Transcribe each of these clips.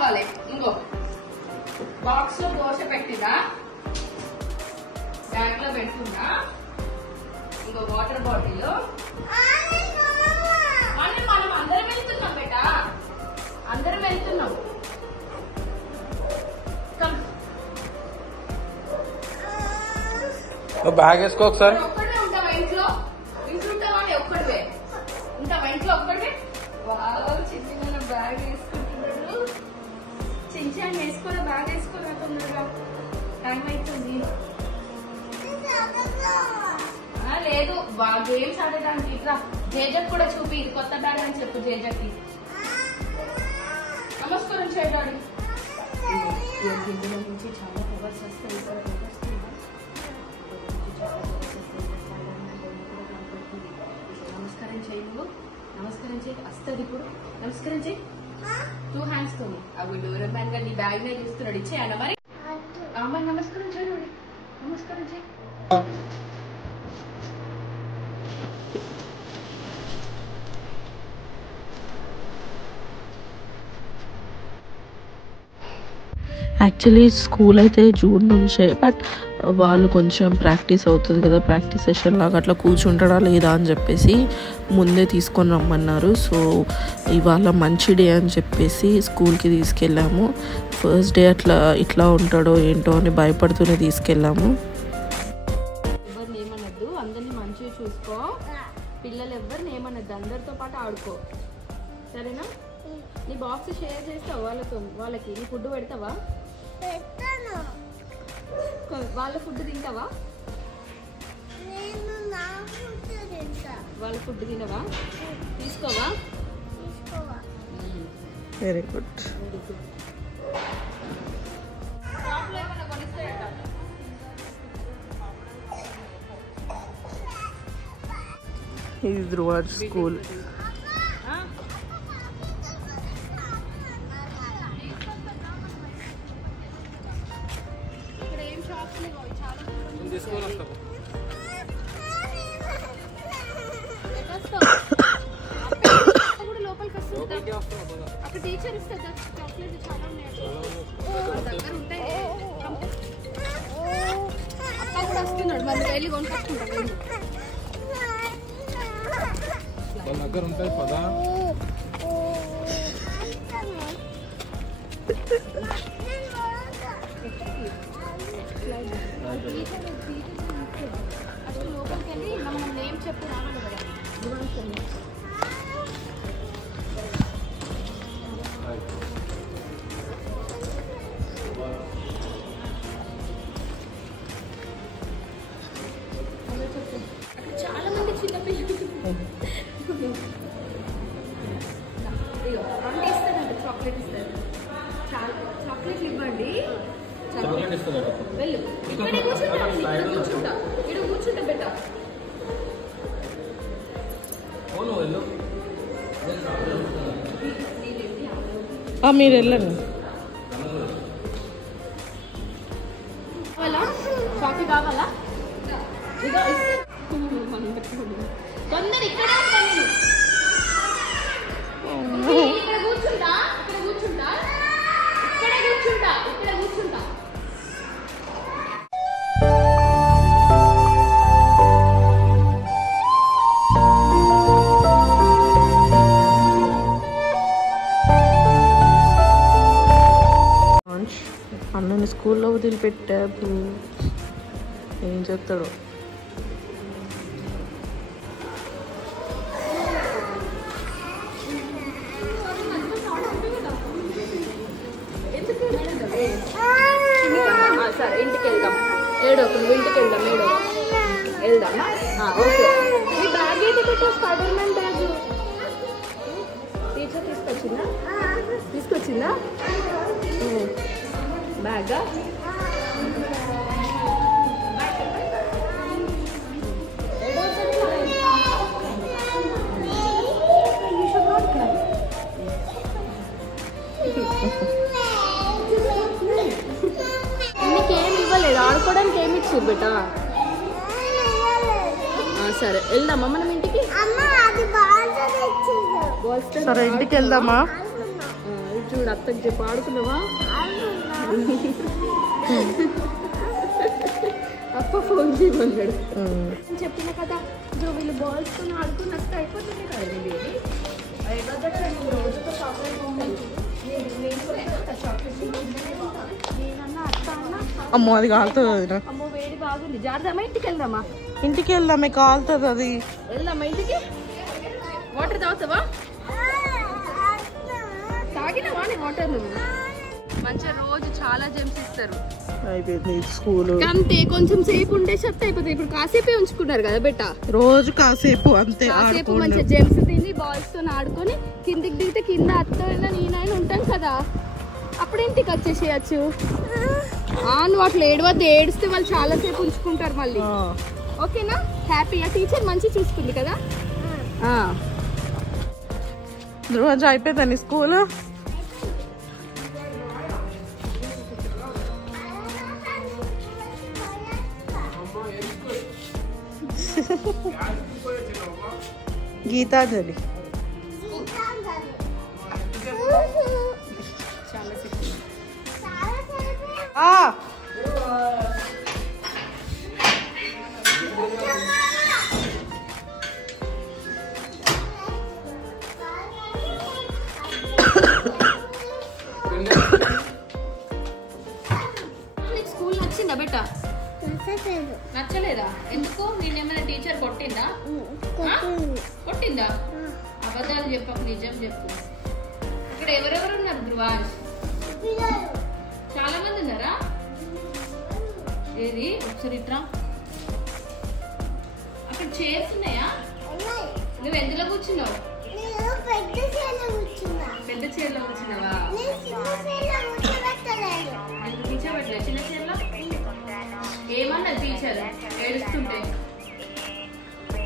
కావాలి. ఇంకో బాక్స్ లో దోశ పెట్టినా, బ్యాగ్ లో పెట్టుకున్నా, ఇంకో వాటర్ బాటిల్. మనం అందరం వెళ్తున్నాం బేట, అందరం వెళ్తున్నాం. బ్యాగ్ వేసుకో ఒకసారి. ఒక్కడే ఉంటావా ఇంట్లో? ఇంట్లో ఉంటావా? ఒక్కడే ఉంటావా ఇంట్లో? ఒక్కడే. చిన్న బ్యాగ్ వేసుకుంటున్నాడు. చించాన్ని వేసుకోరా, బ్యాగ్ వేసుకోరా తొందరగా, టైం అవుతుంది. లేదు గేమ్స్ ఆడడానికి. ఇట్లా జేజక్ కూడా చూపి, ఇది కొత్త బ్యాగ్ అని చెప్పు జేజక్కి. నమస్కారం చేయడానికి నుంచి చాలా కవర్స్ వస్తాయి. నమస్కారం చేయి, నువ్వు నమస్కారం చేయి. వస్తుంది ఇప్పుడు. నమస్కారం చేయి 2 hands తో. అవి డోర్ మ్యాన్ గా నీ బ్యాగ్ నే చూస్తున్నాడు. ఇచ్చేయాల మరి. అమ్మాయి నమస్కారం చేయి, నమస్కారం చేయి. యాక్చువల్లీ స్కూల్ అయితే జూన్ నుంచే, బట్ వాళ్ళు కొంచెం ప్రాక్టీస్ అవుతుంది కదా, ప్రాక్టీస్ సెషన్ లాగా అట్లా కూర్చుంటాడా లేదా అని చెప్పేసి ముందే తీసుకొని రమ్మన్నారు. సో ఇవాళ మంచి డే అని చెప్పేసి స్కూల్కి తీసుకెళ్ళాము. ఫస్ట్ డే ఇట్లా ఉంటాడో ఏంటో అని భయపడుతూనే తీసుకెళ్ళాము. ఎవరిని ఏమనద్దు, అందరినీ మంచిగా చూసుకో. పిల్లలు ఎవరిని ఏమనద్దు, అందరితో పాటు ఆడుకో, సరేనా? నీ బాక్స్ షేర్ చేస్తావా వాళ్ళకి? నీ ఫుడ్ పెడతావా? వాళ్ళ ఫుడ్ తింటావా? వాళ్ళ ఫుడ్ తినవా? తీసుకోవా? Very good. ఇది ధ్రువాజ్ స్కూల్. అక్కడ టీచర్ ఇస్తుంది చాక్లెట్ చాలా ఉన్నాయి దగ్గర ఉంటాయి. అప్ప కూడా వస్తున్నాడు, మరి వెళ్ళి కొనుక్కొచ్చుకుంటాం. దగ్గర ఉంటాయి పదా. అసలు లోపలికి వెళ్ళి మనం నేమ్ చెప్పి రావాలి కదా. అక్కడ చాలా మంది చిన్నపిల్లలు అంటే ఇస్తాడంట, చాక్లెట్ ఇస్తారు. చాక్లెట్లు ఇవ్వండి. వెళ్ళు, ఇక్కడే కూర్చుంటా, ఇక్కడ కూర్చుంటా బెట్ట. మీరు వెళ్ళండి. కావాలా? చాక్లెట్ కావాలా? ఇదో తొందర ఇక్కడే ఉంటా నేను. ఇక్కడ కూర్చుంటా, ఇక్కడ కూర్చుంటా, ఇక్కడే కూర్చుంటా, ఇక్కడ కూర్చుంటా. అన్నని స్కూల్లో వదిలిపెట్టారు, ఏం చెప్తాడు. సరే ఇంటికి వెళ్దాం. ఏడోకు, నువ్వు ఇంటికి వెళ్దాం. వెళ్దామా? ఓకే. మీ బ్యాగ్ అయితే పెట్టా, స్పైడర్ మ్యాన్ బ్యాగ్. టీచర్ తీసుకొచ్చిందా బ్యాగా? నీకేం ఇవ్వలేదు, ఆడుకోవడానికి ఏమి ఇచ్చారు బేటా? సరే వెళ్దామా మనం ఇంటికి? సరే ఇంటికి వెళ్దామా? చూడు అత్తకి చెప్పు. ఆడుకున్నావా? అప్ప ఫోన్ చేయమన్నాడు. చెప్పిన కదా వీళ్ళు బాల్స్తో ఆడుకున్నట్టు అయిపోతుంది కదా బేబీ. రోజుతో చాక్లెట్ అమ్మో అది కాలుతుంది. అమ్మో వేడి బాగుంది. జాగ్రత్తమ్మా, ఇంటికి వెళ్దామా? ఇంటికి వెళ్దామే, కాలుతుంది అది. వెళ్దామా ఇంటికి? వాటర్ తాగుతావా? తాగినవా నీ వాటర్? నువ్వు మంచిగా రోజు చాలా జెమ్స్ ఇస్తారు. అయిపోయింది స్కూల్ అంతే, కొంచెం సేపు ఉండే చెప్తే అయిపోతుంది. ఇప్పుడు కాసేపే ఉంచుకున్నారు కదా బెట్ట. రోజు కాసేపు అంతే. కాసేపు మంచిగా జెమ్స్ తిని బాల్స్ తో ఆడుకొని కిందికి దిగితే కింద అత్తైనా నేనైనా ఉంటాను కదా, అప్పుడు ఇంటికి వచ్చేసేయచ్చు. నువ్వు అట్లా ఏడవద్దు, ఏడిస్తే వాళ్ళు చాలా సేపు ఉంచుకుంటారు మళ్ళీ. ఓకేనా? హ్యాపీగా టీచర్ మంచిగా చూసుకుంది కదా. రోజు అయిపోయిందని స్కూల్. గీతాంజలి స్కూల్ నచ్చిందా బెట్ట? నచ్చలేదా? ఎందుకు? నేనేమైనా టీచర్ కొట్టిందా? కొట్టిందా? అబద్ధాలు చెప్పకు, నిజం చెప్పు. ఇక్కడ ఎవరెవరు ఉన్నారు ధ్రువాష్? చాలా మంది ఉన్నారా? ఏది ఒకసారి ఇట్రా. అక్కడ చైర్స్ ఉన్నాయా? నువ్వు ఎందులో కూర్చున్నావు? పెద్ద చైర్లో కూర్చున్నావా? కూర్చోబెట్టలే చిన్న చైర్లో? ఏమన్నా టీచర్ ఏడుస్తుంటే?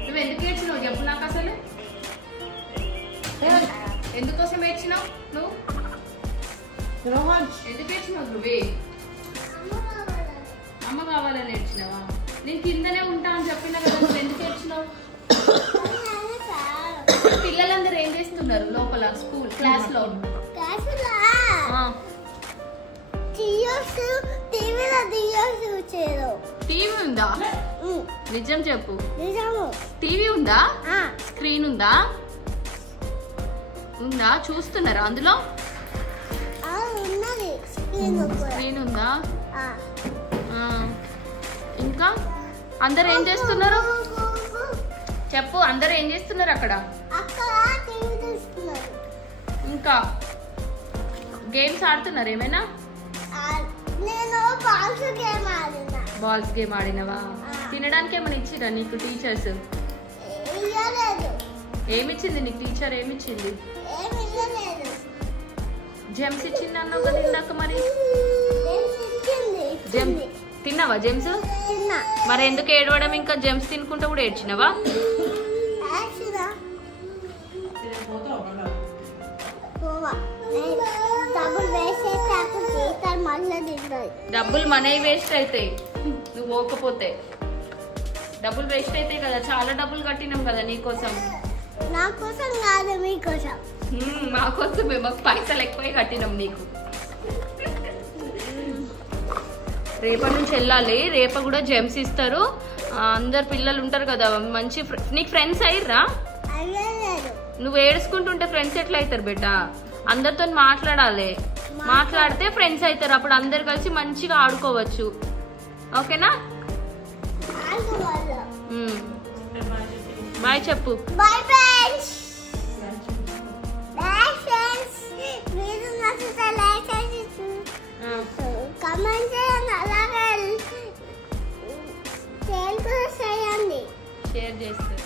నువ్వు ఎందుకు ఏడ్చినావు చెప్పు నాకు అసలు. ఎందుకోసం ఏడ్చినావు నువ్వు? ఎందుకు ఏడ్చినావు ధ్రువే? అమ్మ కావాలని ఏడ్చినావా? నేను కిందనే ఉంటా అని చెప్పినా కదా, నువ్వు ఎందుకు ఏడ్చినావు? పిల్లలందరూ ఏం చేస్తున్నారు లోపల స్కూల్ క్లాస్ లో? టీవీ ఉందా? నిజం చెప్పు. టీవీ ఉందా? స్క్రీన్ ఉందా? ఉందా? చూస్తున్నారా అందులో? స్క్రీన్ ఉందా? ఇంకా అందరు ఏం చేస్తున్నారు చెప్పు. అందరు ఏం చేస్తున్నారు అక్కడ? ఇంకా గేమ్స్ ఆడుతున్నారు ఏమైనా? బాల్స్ గేమ్ ఆడినవా? తినడానికి ఏమైనా ఇచ్చిరా నీకు టీచర్స్? ఏమిచ్చింది నీకు టీచర్? ఏమిచ్చింది? జెమ్స్ ఇచ్చింది అన్నావు కదా ఇందాక. మరి తిన్నావా జెమ్స్? మరి ఎందుకు ఏడవడం? ఇంకా జెమ్స్ తినుకుంటా కూడా ఏడ్చినవా? డబ్బులు మనవి వేస్ట్ అవుతాయి నువ్వు పోకపోతే. డబ్బులు వేస్ట్ అవుతాయి కదా, చాలా డబ్బులు కట్టినాం కదా నీకోసం. నా కోసం కాదు, మీకోసం. మా కోసమే, మాకు పైసలు ఎక్కువ కట్టినాం నీకు. రేపటి నుంచి వెళ్ళాలి. రేప కూడా జెమ్స్ ఇస్తారు. అందరు పిల్లలు ఉంటారు కదా మంచి. నీకు ఫ్రెండ్స్ అయ్యిర్రా? నువ్వు ఏడుచుకుంటుంటే ఫ్రెండ్స్ ఎట్లా అవుతారు బేట? అందరితో మాట్లాడాలి, మాట్లాడితే ఫ్రెండ్స్ అవుతారు. అప్పుడు అందరు కలిసి మంచిగా ఆడుకోవచ్చు. ఓకేనా? బాయ్ చెప్పు. Bye friends. Bye friends. మీరు నచ్చితే లైక్ చేసి కామెంట్ చేయండి, అలాగే షేర్ కూడా చేయండి. షేర్ చేస్తారు.